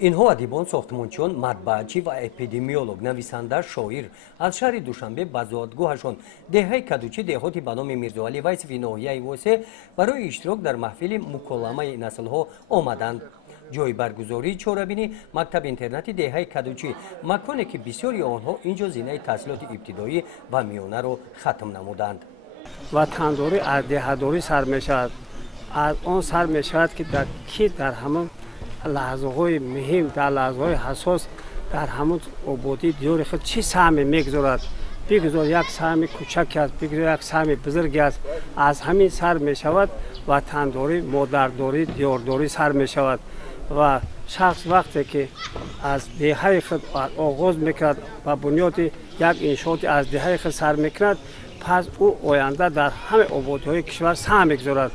اینها ادیبان، ساختمانچیان، مطبعچی و اپیدمیولوگ، نویسنده، شاعر از شهر دوشنبه به زادگاهشان دهه کدوچی دهاتی به نام میرزاعلی ویسفی ناحیه واسه برای اشتراک در محفل مکالمه نسل‌ها آمدند. جای برگزاری چهاربینی مکتب اینترنتی دهه کدوچی، مکانی که بسیاری آنها اینجا زینه تحصیلات ابتدایی و میانه را ختم نمودند. وطنداری از دهه‌داری سر می‌شود. از آن سر می‌شود که در همون لحظه‌های مهم، در لحظه‌های حساس، در همون آبادی دیار خود چی سهمی می‌گذارد. بگذار یک سهم کوچک است، بگذار یک سهم بزرگ است. از همین سر می‌شود وطنداری، مادرداری، دیارداری سر می‌شود. و شخص وقتی که از دهه خود آغاز می‌کند و بنیاد یک انشاءات از دهه خود سر می‌کند، پس او آینده در همه آبادی‌های کشور سهم می‌گذارد.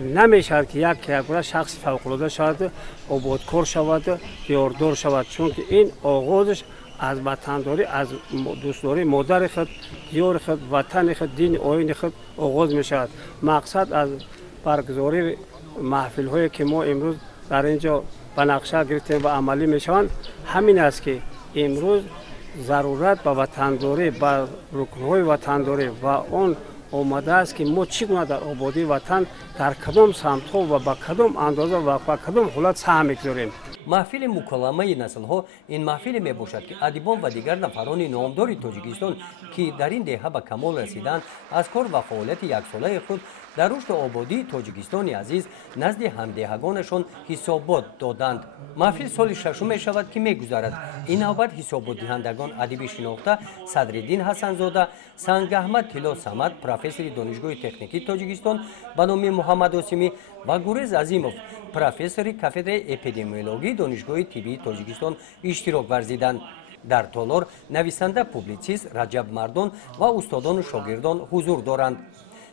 نمی‌شود که یک شخص فوق‌العاده شود، آبادکار شود، دیاردار شود، چون که این آغازش از وطنداری، از دوستداری مادر خود، دیار خود، وطن خود، دین آیین خود آغاز می‌شود. مقصد از برگزاری محفل‌هایی که ما امروز در اینجا به نقشه گرفتیم و عملی می‌شوند همین است که امروز ضرورت به وطنداری، به رکن‌های وطنداری و آن آمده است که ما چگونه در آبادی وطن در کدام سمت‌ها و با کدام اندازه و با کدام حالت سهم می‌گذاریم. محفل مکالمه نسل‌ها این محفل میباشد که ادیبان و دیگر نفران نامدار تاجیکستان که در این دهه به کمال رسیدند از کار و فعالیت یک ساله خود در رشد آبادی تاجیکستان عزیز نزد همدهگانشان حسابات دادند. محفل سال ششم می شود که میگذرد. این نوبت حسابات دهندگان ادیب شناخته صدرالدین حسنزاده، سنگ احمد طلا صمد، پروفسور دانشگاه تکنیکی تاجیکستان به نام محمد حاسمی و گورز عظیموف، پروفسور کافدر اپیدمیولوژی دانشگاه طبی تاجیکستان اشتراک ورزیدند. در تالار نویسنده پوبلیسیست رجب مردان و استادان و شاگردان حضور دارند.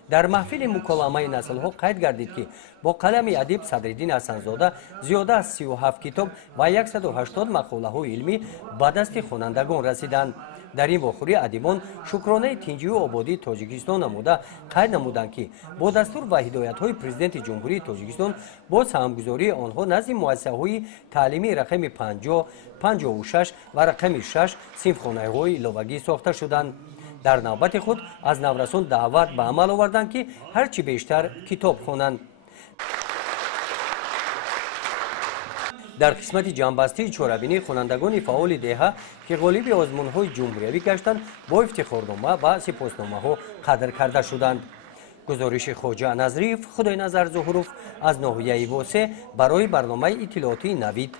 در محفل مکالمه نسل‌ها قید گردید که با قلم ادیب صدرالدین حسنزاده زیاده از 37 کتاب و 180 مقاله‌های علمی به دست خوانندگان رسیدند. در این واخوری ادیبان شکرانه تنجی و آبادی تاجیکستان نموده قید نمودند که با دستور و هدایت‌های پرزیدنت جمهوری تاجیکستان با سهامگذاری آنها نزد مؤسسه‌های تعلیمی رقم 50، 56 و رقم 6 صنفخانه‌های ایلاوگی ساخته شدند. در نوبت خود از نورسان دعوت به عمل آوردند که هرچی بیشتر کتاب خوانند. در قسمت جنبسته چهاربینی خوانندگان فعال دهه که غالب آزمون‌های جمهوریوی گشتند با افتخارنامه و سپاسنامه‌ها قدر کرده شدند. گزارش خواجه نظریف خدای نظر ظهوروف از ناحیه واسه برای برنامه اطلاعاتی نوید.